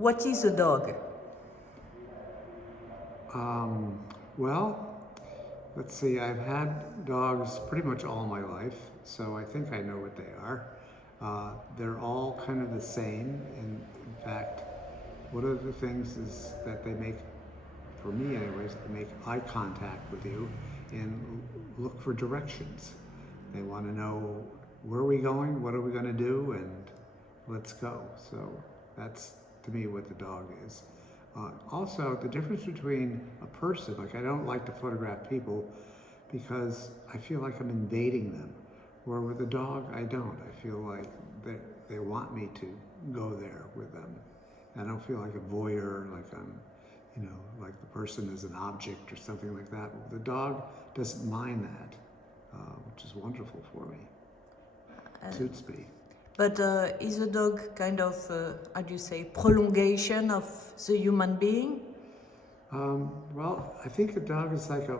What is a dog? Well, let's see, I've had dogs pretty much all my life, so I think I know what they are. They're all kind of the same, and in fact, one of the things is that they make, for me anyways, they make eye contact with you and look for directions. They want to know, where are we going, what are we going to do, and let's go. So that's, to me, what the dog is. Also, the difference between a person, like I don't like to photograph people because I feel like I'm invading them. Where with a dog, I don't. I feel like they want me to go there with them. I don't feel like a voyeur, like I'm, like the person is an object or something like that. The dog doesn't mind that, which is wonderful for me. Suits me. But is a dog kind of, how do you say, prolongation of the human being? Well, I think a dog is like a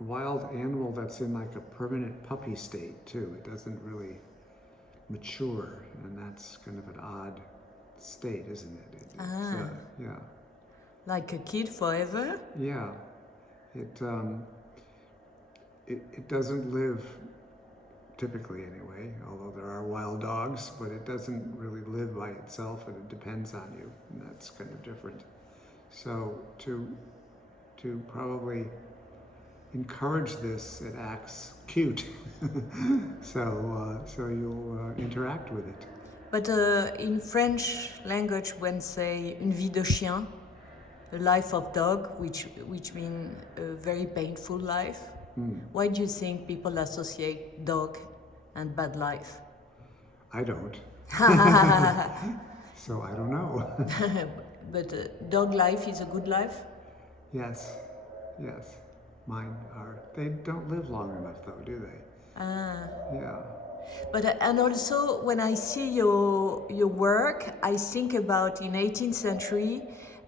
wild animal that's in like a permanent puppy state too. It doesn't really mature, and that's kind of an odd state, isn't it? Yeah. Like a kid forever? Yeah. It doesn't live, typically anyway, although there are wild dogs, but it doesn't really live by itself, and it depends on you, and that's kind of different. So to probably encourage this, it acts cute, so you'll interact with it. But in French language, when say une vie de chien, a life of dog, which means a very painful life, why do you think people associate dog and bad life? I don't. So I don't know. But dog life is a good life? Yes. Mine are. They don't live long enough though, do they? Yeah. But and also when I see your work, I think about in 18th century,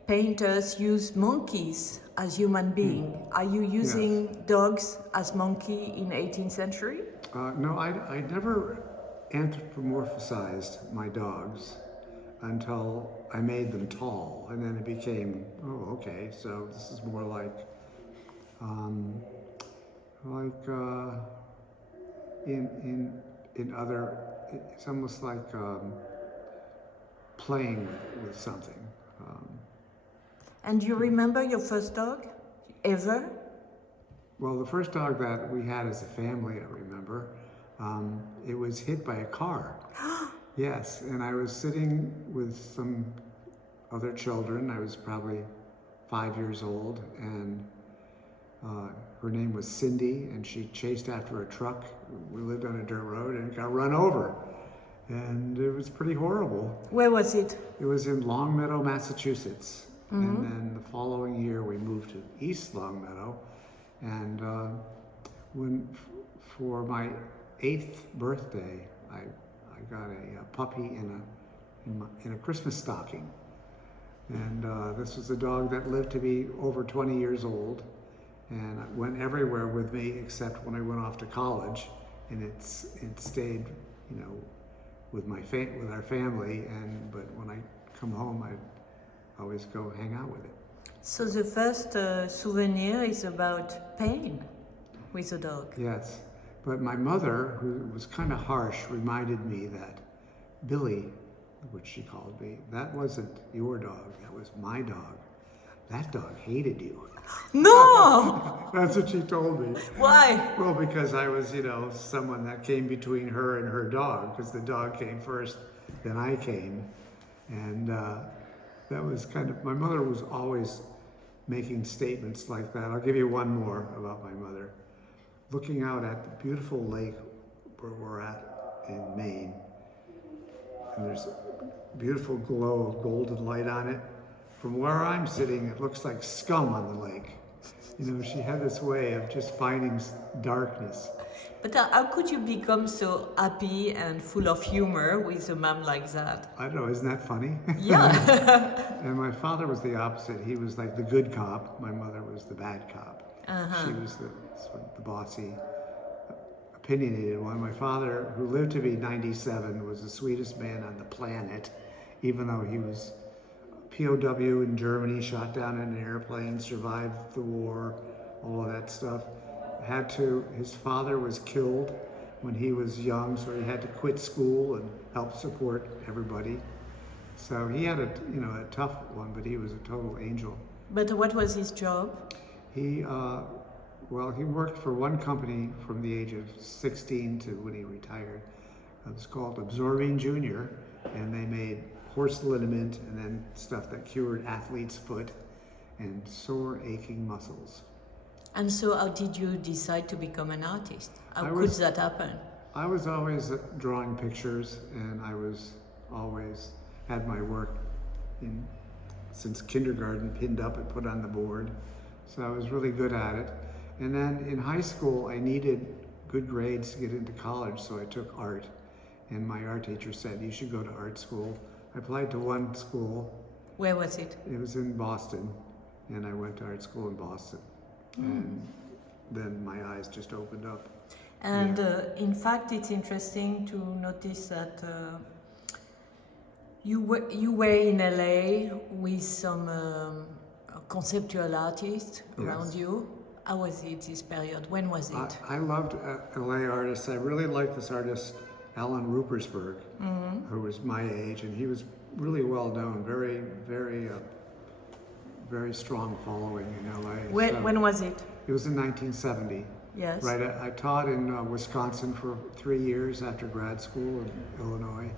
painters used monkeys as human beings. Are you using dogs as monkey in 18th century? No, I never anthropomorphized my dogs until I made them tall, and then it became, oh, okay, so this is more like in other, it's almost like playing with something. And do you remember your first dog ever? Well, the first dog that we had as a family, I remember, it was hit by a car. Yes, and I was sitting with some other children. I was probably 5 years old, and her name was Cindy, and she chased after a truck. We lived on a dirt road, and it got run over. And it was pretty horrible. Where was it? It was in Longmeadow, Massachusetts. And then the following year, we moved to East Longmeadow. And for my 8th birthday, I got a puppy in a Christmas stocking. And this was a dog that lived to be over 20 years old, and it went everywhere with me except when I went off to college, and it stayed, with our family. But when I come home, I always go hang out with it. So the first souvenir is about pain with the dog. Yes, but my mother, who was kind of harsh, reminded me that Billy, which she called me, that wasn't your dog, that was my dog. That dog hated you. No! That's what she told me. Why? Well, because I was, someone that came between her and her dog, because the dog came first, then I came. And that was kind of, my mother was always making statements like that. I'll give you one more about my mother. Looking out at the beautiful lake where we're at in Maine, and there's a beautiful glow of golden light on it. From where I'm sitting, it looks like scum on the lake. She had this way of just finding darkness. But how could you become so happy and full of humor with a mom like that? I don't know, isn't that funny? Yeah. And my father was the opposite. He was like the good cop. My mother was the bad cop. She was the bossy, opinionated one. My father, who lived to be 97, was the sweetest man on the planet, even though he was POW in Germany, shot down in an airplane, survived the war, all of that stuff. His father was killed when he was young, so he had to quit school and help support everybody. So he had a tough one, but he was a total angel. But what was his job? He worked for one company from the age of 16 to when he retired. It was called Absorbing Junior, and they made horse liniment and then stuff that cured athlete's foot and sore aching muscles. And so how did you decide to become an artist? How could that happen? I was always drawing pictures, and I was always had my work since kindergarten pinned up and put on the board. So I was really good at it. And then in high school, I needed good grades to get into college, so I took art. And my art teacher said, you should go to art school. I applied to one school. Where was it? It was in Boston, and I went to art school in Boston. And then my eyes just opened up. And in fact, it's interesting to notice that you were in LA with some conceptual artists around you. How was it, this period? When was it? I loved LA artists. I really liked this artist, Alan Rupersberg, who was my age, and he was really well known, very, very, very strong following in LA. When was it? It was in 1970. Yes. Right. I taught in Wisconsin for 3 years after grad school in Illinois,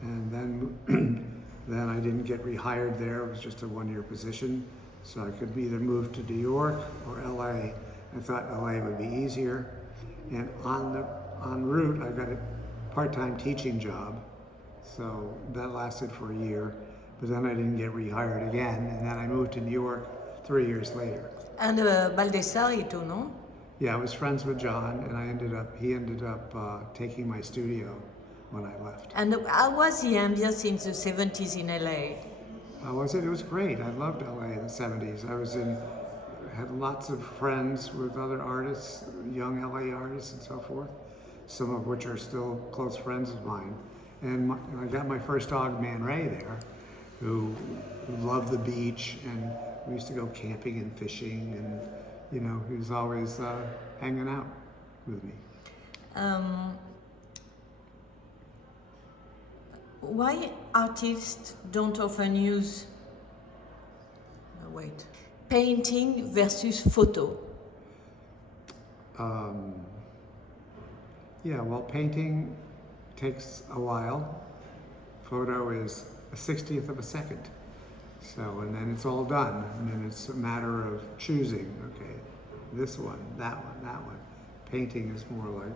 and then I didn't get rehired there. It was just a 1-year position, so I could either move to New York or LA. I thought LA would be easier, and en route I got a part-time teaching job, so that lasted for a year. But then I didn't get rehired again, and then I moved to New York 3 years later. And Baldessari too, no? Yeah, I was friends with John, and he ended up taking my studio when I left. And how was the ambience in the 70s in LA? How was it? It was great. I loved LA in the 70s. Had lots of friends with other artists, young LA artists and so forth, some of which are still close friends of mine. And I got my first dog, Man Ray, there, who loved the beach, and we used to go camping and fishing, and he was always hanging out with me. Why artists don't often use painting versus photo? Yeah, well, painting takes a while. Photo is a 60th of a second. So, and then it's all done. And then it's a matter of choosing, okay, this one, that one, that one. Painting is more like...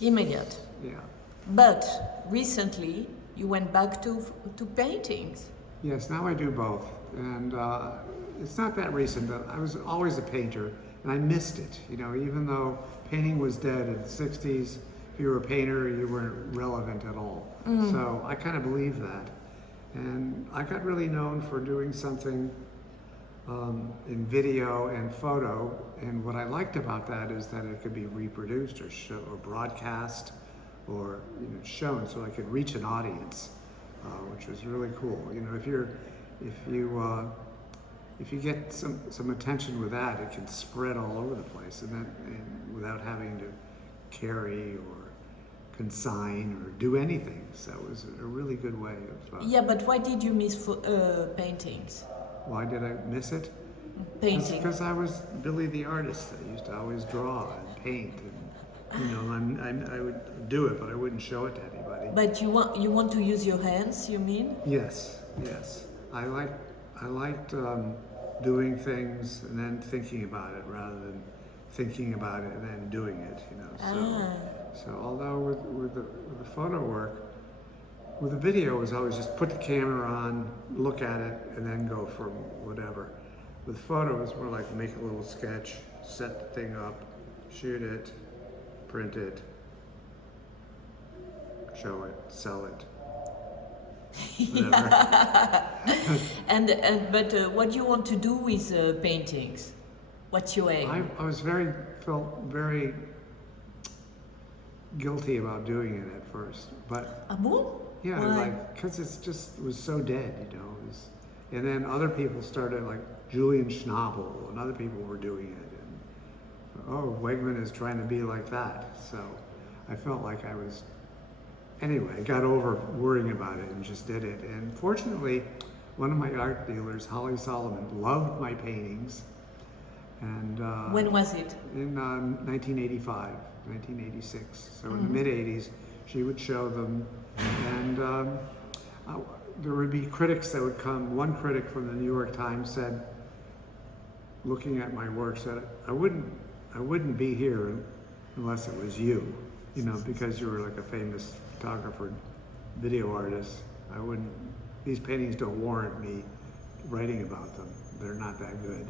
immediate. Yeah. But recently, you went back to paintings. Yes, now I do both. And it's not that recent. I was always a painter, and I missed it. Even though painting was dead in the 60s, if you were a painter, you weren't relevant at all. So I kind of believe that. And I got really known for doing something in video and photo. And what I liked about that is that it could be reproduced or broadcast or shown, so I could reach an audience, which was really cool. If you get some attention with that, it can spread all over the place, and without having to carry or consign or do anything. So it was a really good way of... Yeah, but why did you miss paintings? Why did I miss it? Painting. Because I was Billy the artist. I used to always draw and paint, and I would do it, but I wouldn't show it to anybody. But you want to use your hands, you mean? Yes. I liked doing things and then thinking about it rather than thinking about it and then doing it. So although with the photo work, with the video, it was always just put the camera on, look at it, and then go from whatever. With photo, it's more like make a little sketch, set the thing up, shoot it, print it, show it, sell it. But what do you want to do with paintings? What's your aim? I felt very guilty about doing it at first, but Ah bon? Yeah, Why? like, because it was so dead, you know. And then other people started, like Julian Schnabel, and other people were doing it. And, oh, Wegman is trying to be like that. So I felt like I was, anyway, I got over worrying about it and just did it. And fortunately, one of my art dealers, Holly Solomon, loved my paintings. And When was it? in 1985, 1986. So in the mid-'80s, she would show them, and there would be critics that would come. One critic from the New York Times said, looking at my work, said, I wouldn't be here unless it was you, you know, because you were like a famous photographer, video artist. These paintings don't warrant me writing about them. They're not that good.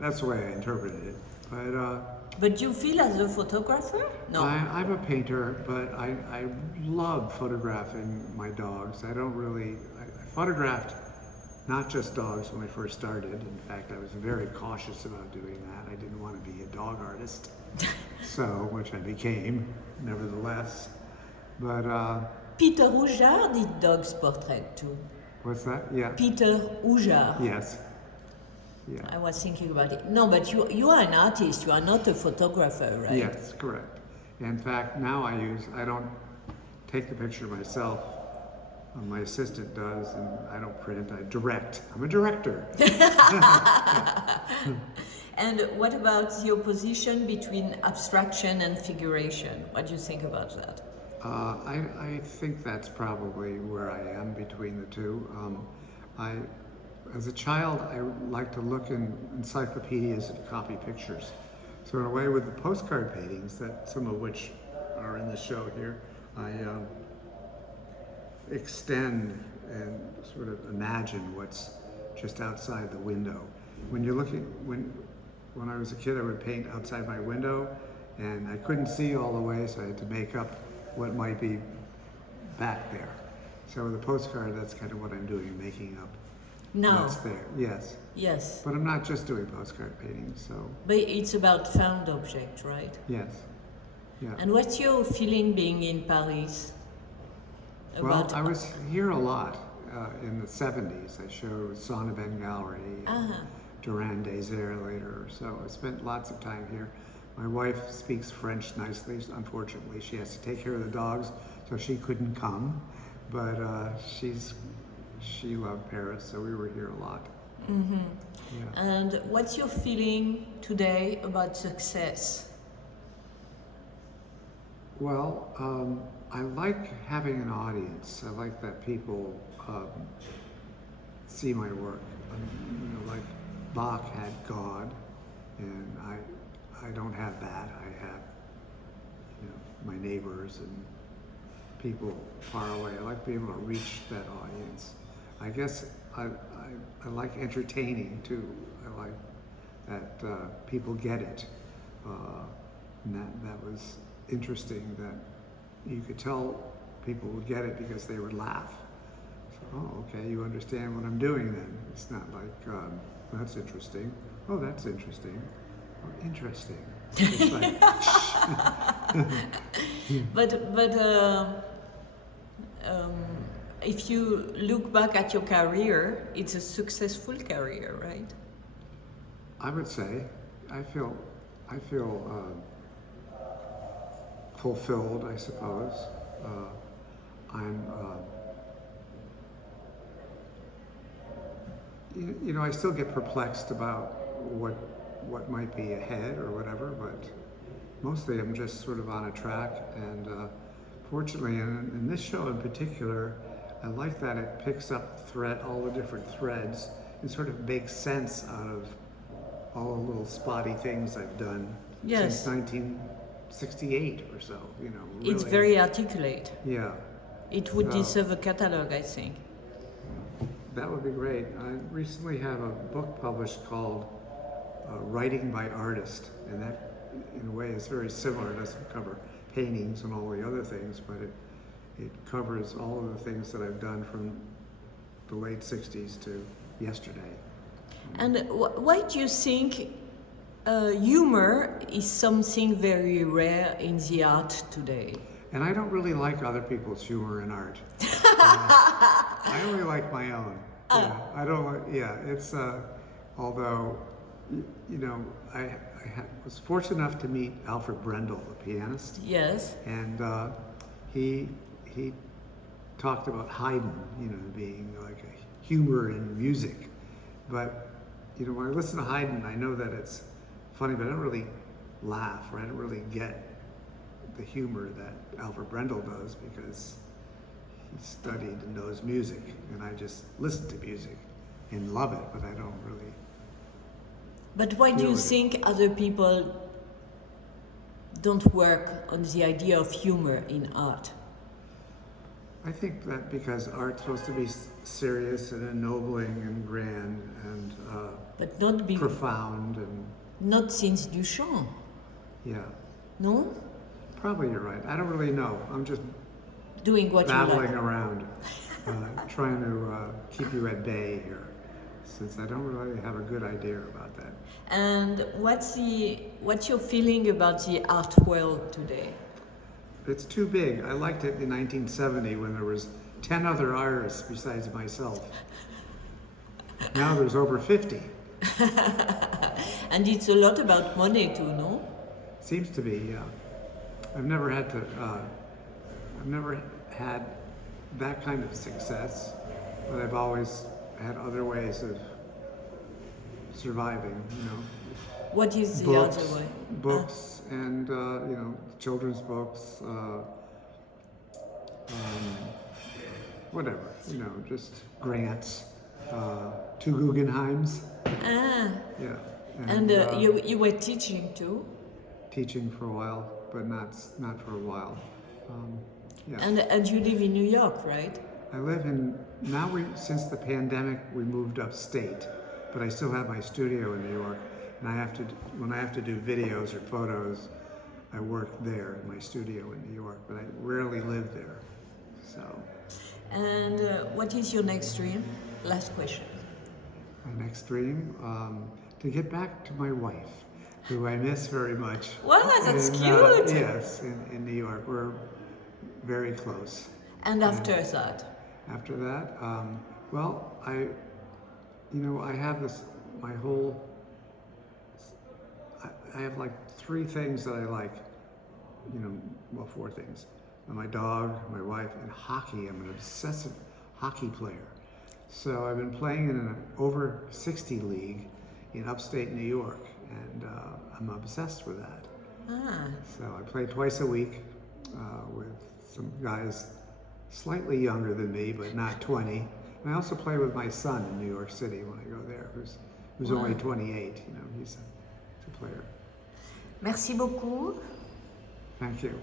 That's the way I interpreted it. But you feel as a photographer? No. I'm a painter, but I love photographing my dogs. I photographed not just dogs when I first started. In fact, I was very cautious about doing that. I didn't want to be a dog artist, which I became, nevertheless. But Peter Rougeard did dog's portrait too. what's that? Yeah. Peter Rougeard. Yes. Yeah. I was thinking about it. No, but you are an artist. You are not a photographer, right? Yes, correct. In fact, now I don't take the picture myself. My assistant does, and I don't print. I direct. I'm a director. And what about your position between abstraction and figuration? What do you think about that? I think that's probably where I am between the two. As a child, I liked to look in encyclopedias and copy pictures. So in a way, with the postcard paintings, that some of which are in the show here, I extend and sort of imagine what's just outside the window. When you're looking, when I was a kid, I would paint outside my window, and I couldn't see all the way, so I had to make up what might be back there. So with a postcard, that's kind of what I'm doing, making up Now. what's there. Yes. Yes. But I'm not just doing postcard paintings, so But it's about found object, right? yes. Yeah. And what's your feeling being in Paris? Well, I was here a lot in the 70s. I showed Sonnabend Galerie, Durand Desert later, so I spent lots of time here. My wife speaks French nicely. Unfortunately, she has to take care of the dogs, so she couldn't come. But she loved Paris, so we were here a lot. Mm-hmm. Yeah. And what's your feeling today about success? Well, I like having an audience. I like that people see my work. Like Bach had God, and I don't have that. I have, my neighbors and people far away. I like being able to reach that audience. I guess I like entertaining too. I like that people get it. And that was interesting, that you could tell people would get it because they would laugh. So, oh, okay, you understand what I'm doing then. It's not like, that's interesting. Oh, that's interesting. Oh, interesting. It's like, But if you look back at your career, it's a successful career, right? I would say, I feel fulfilled, I suppose. I still get perplexed about what might be ahead or whatever, but mostly I'm just sort of on a track. And fortunately, in this show in particular, I like that it picks up all the different threads and sort of makes sense out of all the little spotty things I've done since 1968 or so. Really. It's very articulate. Yeah. It would deserve a catalog, I think. That would be great. I recently have a book published called Writing by Artist, and that, in a way, is very similar. It doesn't cover paintings and all the other things, but it covers all of the things that I've done from the late 60s to yesterday. And why do you think humor is something very rare in the art today? And I don't really like other people's humor in art. I only like my own. Yeah, I don't like, yeah, it's, although, you know, I was fortunate enough to meet Alfred Brendel, the pianist. Yes. And he talked about Haydn, you know, being like a humor in music. But, you know, when I listen to Haydn, I know that it's funny, but I don't really laugh, or I don't really get the humor that Alfred Brendel does, because he studied and knows music, and I just listen to music and love it, but I don't really. But why do you think other people don't work on the idea of humor in art? I think that because art's supposed to be serious and ennobling and grand and but not be profound and. Not since Duchamp. Yeah. No? Probably you're right. I don't really know. I'm just Doing what you babbling like. around, trying to keep you at bay here, since I don't really have a good idea about that. And what's your feeling about the art world today? It's too big. I liked it in 1970 when there was 10 other artists besides myself. Now there's over 50. And it's a lot about money too, no? Seems to be, yeah. I've never had that kind of success, but I've always had other ways of surviving, you know. What is the Books, other way? books, and you know, children's books, whatever, you know, just grants, 2 Guggenheims. Yeah. And you were teaching too? Teaching for a while, but not for a while. Yeah. And you live in New York, right? I live in, since the pandemic, we moved upstate, but I still have my studio in New York. And when I have to do videos or photos, I work there in my studio in New York, but I rarely live there, so. And what is your next dream? Last question. My next dream, to get back to my wife, who I miss very much. Wow, that's cute! Yes, in New York. We're very close. And after that? After that, well, I have this, I have like 3 things that I like, you know, well, 4 things. My dog, my wife, and hockey. I'm an obsessive hockey player. So I've been playing in an over 60 league in upstate New York, and I'm obsessed with that. So I play twice a week with some guys slightly younger than me, but not 20. And I also play with my son in New York City when I go there, who's only 28. You know, he's a player. Merci beaucoup. Thank you.